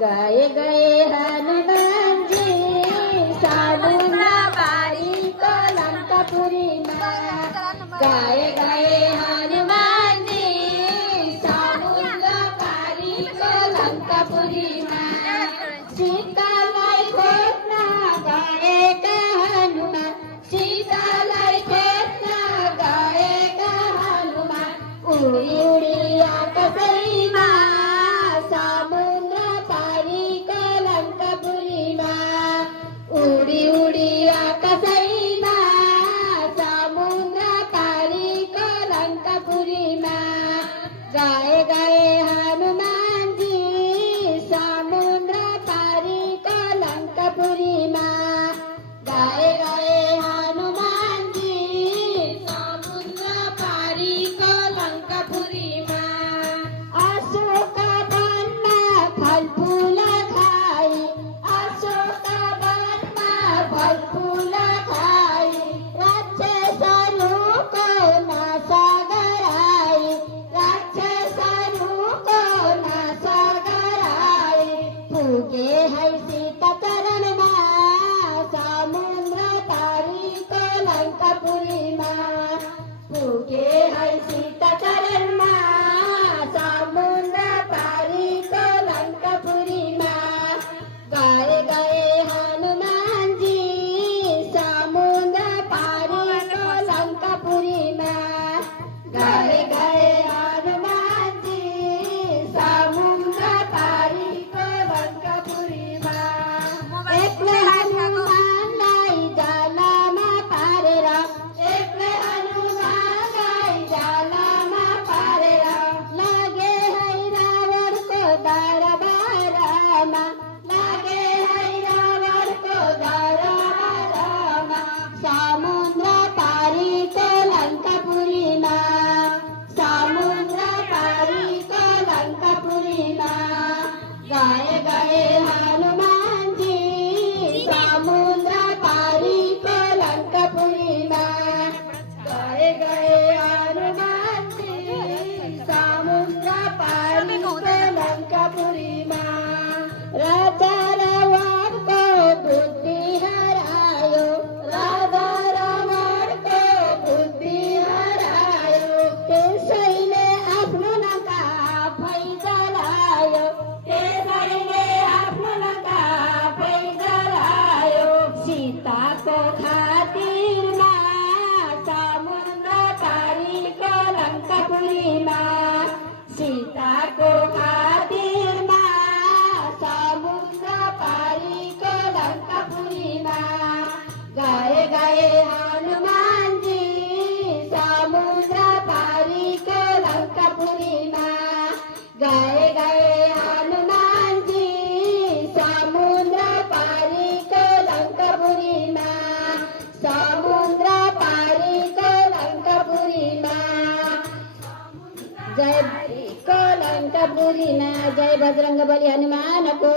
गाए गए हनुमान जी समुद्र पारी को लंकापुरी में। गाए गए हनुमान जी समुद्र पारी को लंकापुरी में। सीता लाई खोजना गाएगा हनुमान, सीता लाई खोजना गाएगा हनुमान। उड़ी उड़ी आकाशैमा समुद्र पारी को लंकापुरी में। उड़ी उड़ी आकाशैमा समुद्र पारी को लंकापुरी में। गाए गए हनुमान जी समुद्र पारी को लंकापुरी में। गाए गए हनुमान जी समुद्र पारी को लंकापुरी में। अशोक वन में फल फूल खाई, अशोक वन में फल फूल खाई। राक्षसों को नाश कराई, राक्षसों को नाश कराई। फूके है सीता चरण में समुद्र पारी को लंकापुरी में। फूके है सीता चरण में समुद्र पारी को लंकापुरी में। गाए गए हनुमान जी समुद्र पारी को लंकापुरी में। गाए गए हनुमान जी समुद्र पारी को लंकापुरी में। एकले हनुमान लाई जाला में पारे राम, एकले हनुमान लाई जाला में पारे राम। लगे है रावण को दरबार में, लगे है रावण को दरबार में। समुद्र पारी को लंकापुरी में, समुद्र पारी को लंकापुरी में। गाए गए हनुमान जी समुद्र पारी को लंकापुरी में। गाए गए हनुमान जी समुद्र पारी को लंकापुरी में। राजा रावण को बुद्धि हरायो, राजा रावण को बुद्धि हरायो। त्यसैले आफ्नो लंका फैजलायो, त्यसैले आफ्नो लंका फैजलायो। सीताको खातिरमा समुद्र पारी को लंकापुरी में। सीताको खातिरमा समुद्र पारी को लंकापुरी में। गाए गए हनुमान जी समुद्र पारी को लंकापुरी में। गाए गए हनुमान जी समुद्र पारी को लंकापुरी में। समुद्र पारी को लंकापुरी में। जय को लंकापुरी में। जय बजरंग बली हनुमान को।